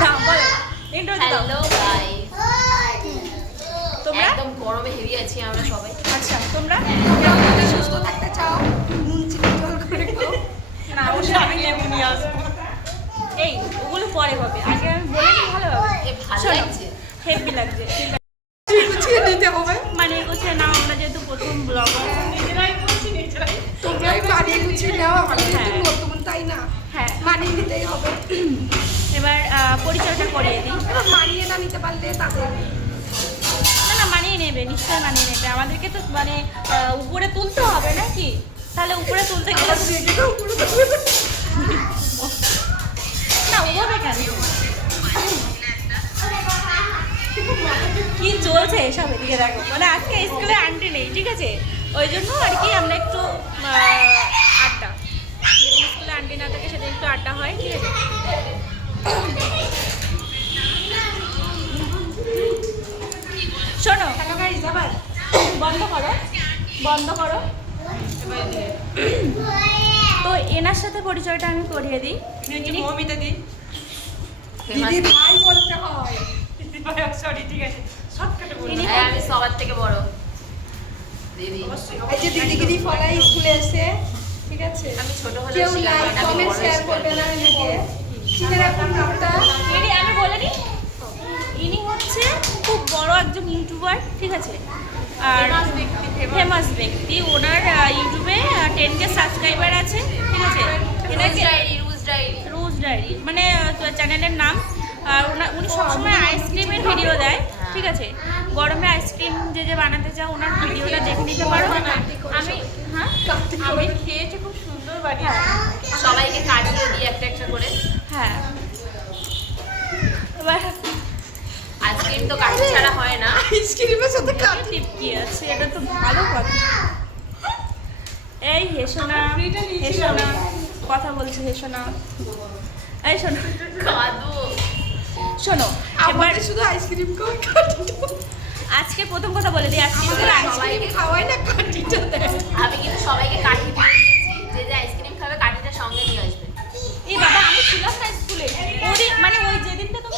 Hello guys, তোমরা একদম গরমে হেভি আছি আমরা সবাই। আচ্ছা, তোমরা সুস্থ থাকতে চাও, নুন চিনি জল করে খাও। না, অবশ্যই আমি লেবু নিয়ে আসবো। এই ওগুলো পরে হবে, আগে আমি বলে দিই ভালো হবে। ভালো লাগছে, হেভি লাগছে। গুছিয়ে নিতে হবে, মানে গুছিয়ে নাও, আমরা যেহেতু প্রথম ব্লগার নিজেরাই করছি নিজেরাই। তোমরাই বানিয়ে গুছিয়ে নেওয়া ভালো, কিন্তু নতুন তাই না, হ্যাঁ মানিয়ে নিতেই হবে। এবার পরিচয়টা করিয়ে দিই। এবার মানিয়ে না নিতে পারলে তাদের না মানিয়ে নেবে, নিশ্চয়ই মানিয়ে নেবে। আমাদেরকে তো মানে উপরে তুলতে হবে নাকি? তাহলে উপরে তুলতে গেলে না ওভাবে কেন? কি চলছে এসব এদিকে দেখো। মানে আজকে স্কুলে আন্টি নেই, ঠিক আছে, ওই জন্য আর কি আমরা একটু আড্ডা, যেদিন স্কুলে আন্টি না থাকে সেদিন একটু আড্ডা হয়, ঠিক আছে। শোনো, বন্ধ করো বন্ধ করো। তো এনার সাথে পরিচয়টা আমি করিয়ে দিই। মমিতা দি, দিদি ভাই বলতে হয়। সরি, ঠিক আছে, শর্টকাটে বলি। আমি সবার থেকে বড় দিদি। এই যে দিদিগিরি ফলাই স্কুলে এসে, ঠিক আছে, আমি ছোট হলে কেউ লাইক কমেন্ট শেয়ার করবে না এনাকে। চিনে রাখুন নামটা। আমি বলে দিই, ইনি হচ্ছে খুব বড় একজন ইউটিউবার, ঠিক আছে, আর ফেমাস ব্যক্তি। ওনার ইউটিউবে 10K সাবস্ক্রাইবার আছে, ঠিক আছে। এনাকে রোজ ডায়েরি মানে চ্যানেলের নাম। আর উনি সবসময় আইসক্রিমের ভিডিও দেয়, ঠিক আছে। গরমে আইসক্রিম যে বানাতে চাও ওনার ভিডিওটা দেখে নিতে পারো। আমি খেয়েছি, খুব সুন্দর বানিয়ে, সবাইকে কাটিয়ে দিই একটা একটা করে। হ্যাঁ, এবার আইসক্রিম তো কাটি ছাড়া হয় না। আইসক্রিমের সাথে কাটি টিপকি আছে, এটা তো ভালো কথা। এই হেসো না, হেসো না, কথা বলছি, হেসো না। এই শোনো কাদু শোনো, এবার আমাদের শুধু আইসক্রিম খাওয়াই, কাটিটা আজকে প্রথম কথা বলে দিই, আজকে আমাদের আইসক্রিম খাওয়াই না, কাটিটা দেয়। আমি কিন্তু সবাইকে কাঠি দিয়ে দিয়েছি, যে আইসক্রিম খাবে কাঠিটা সঙ্গে নিয়ে আসবে। এই বাবা, আমি ছিলাম না স্কুলে ওই মানে ওই যেদিনটা তুমি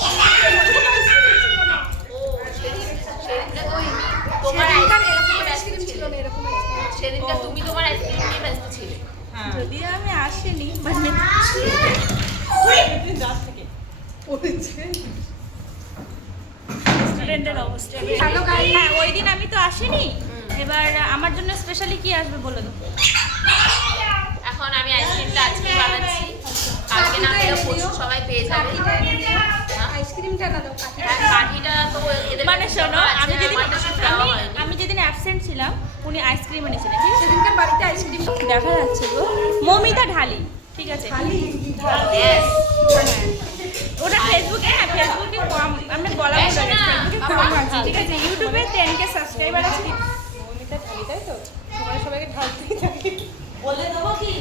ও সেদিনটা তো তোমার আইসক্রিম আইসক্রিম ছিল না, এরকম সেদিনটা তুমি তোমার আইসক্রিম নিয়ে ব্যস্ত ছিলে। যদি আমি আসিনি মানে স্টুডেন্টের অবস্থা। হ্যালো গাইস, হ্যাঁ, ওই দিন আমি তো আসিনি। এবার আমার জন্য স্পেশালি কি আসবে বলে দাও। এখন আমি আইসক্রিমটা আজকে বানাচ্ছি, কালকে না পেলে পরশু সবাই পেয়ে যাবে। আইসক্রিমটা না দাও, কাটিটা। হ্যাঁ, কাঠিটা তো এদের মানে শোনো, আমি যেদিন দেওয়া হয়নি। আমি যেদিন অ্যাবসেন্ট ছিলাম উনি আইসক্রিম এনেছিলেন, ঠিক আছে। সেদিনকার বাড়িতে আইসক্রিম দেখা যাচ্ছে গো, মমিতা ঢালি, ঠিক আছে। Yes. ওটা ফেসবুকে, হ্যাঁ ফেসবুকে কম, আমি বলা ভুল হয়ে গেছে, ফেসবুকে কম আছে, ঠিক আছে। ইউটিউবে 10K সাবস্ক্রাইবার আছে। মমিতা ঢালি, তাই তো? তোমরা সবাইকে ঢালতেই থাকি, বলে দেবো কি?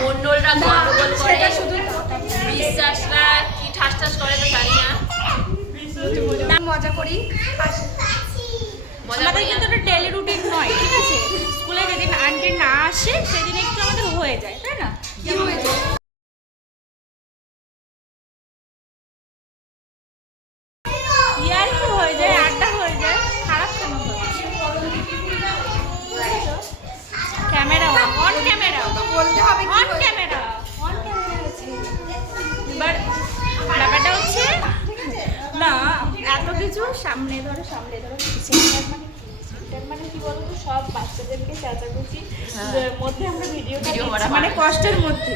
মন্ডলরা গন্ডগোল করে, সেটা শুধু বিশ্বাসরা কি ঠাস ঠাস করে তো জানি না। মজা করি। মজা আমাদের করি কিন্তু এটা ডেলি রুটিন নয়, ঠিক আছে। স্কুলে যেদিন আন্টি না আসে সেদিন একটু আমাদের হয়ে যায়, তাই না? কি হয়েছে? ইয়ার কি হয়ে যায়, আড্ডা হয়ে যায়, খারাপ কেন হয়? ক্যামেরা অন, ক্যামেরা তো বলতে হবে কি অন, হয়েছে? ক্যামেরা অন, ক্যামেরা আছে। এবার ব্যাপারটা হচ্ছে না, এত কিছু সামনে ধরো সেন্টার মানে সেন্টার মানে কি বলতো, সব বাচ্চাদেরকে চেঁচামেচি মধ্যে আমরা ভিডিওটা ভিডিও দিচ্ছি, করা মানে হয়। কষ্টের মধ্যে,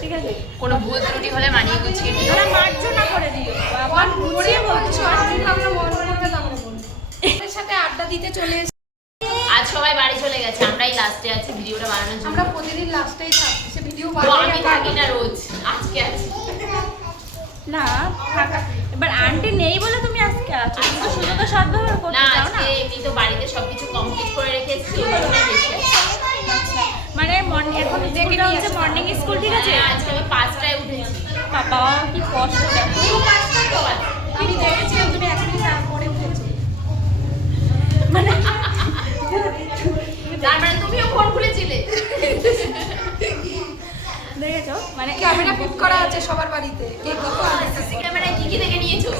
ঠিক আছে। কোনো ভুল ত্রুটি হলে মানিয়ে গুছিয়ে দিও। ওরা মার্জনা করে দিও, আবার বুঝিয়ে বলছো। আমি ভাবলাম মন করবে না, আমরা বলবো। ওদের সাথে আড্ডা দিতে চলে এসেছি। আজ সবাই বাড়ি চলে গেছে, আমরাই লাস্টে আছি ভিডিওটা বানানোর জন্য। আমরা প্রতিদিন লাস্টেই থাকি, সে ভিডিও ও, বানাই আমি থাকি না রোজ, আজকে আছি। না ফাঁকা, এবার আন্টি নেই বলে তুমি আজকে আছো, তুমি তো সুযোগ সদ্ব্যবহার করতে না, চাও আজকে না। এমনি তো বাড়িতে সবকিছু কমপ্লিট করে রেখে এসেছি, ওই জন্য এসে। আচ্ছা, মানে এখন স্কুলটা হচ্ছে মর্নিং স্কুল, ঠিক আছে। হ্যাঁ, আজকে আমি 5টায় উঠেছি। বাবা কি কষ্ট দেখো। আমি দেখেছিলাম তুমি 1 মিনিট পরে উঠেছো। মানে তার মানে তুমিও ফোন খুলেছিলে। দেখেছো, মানে ক্যামেরা ফিট করা আছে সবার বাড়িতে। কে কি করে? সিসি নিয়েছো?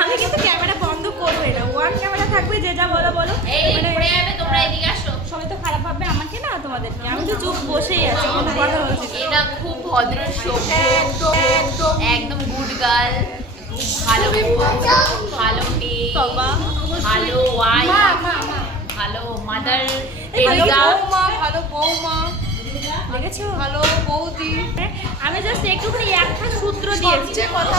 আমি কিন্তু ক্যামেরা বন্ধ করবোই না, ওয়ান ক্যামেরা থাকবে, যে যা বলো বলো। এই পড়ে যাবে, তোমরা এদিকে আসো। সবাই তো খারাপ ভাববে আমাকে না তোমাদেরকে, আমি তো চুপ বসেই আছি, কোনো কথা বলছি না। এটা খুব ভদ্র সভ্য, একদম গুড গার্ল, ভালো বউ, ভালো মেয়ে, বাবা। ভালো ওয়াইফ, ভালো মাদার, ভালো বৌমা, ভালো বৌমা, দেখেছো? ভালো বৌদি। আমি জাস্ট একটুখানি একটা সূত্র দিয়েছি। সবচেয়ে কথা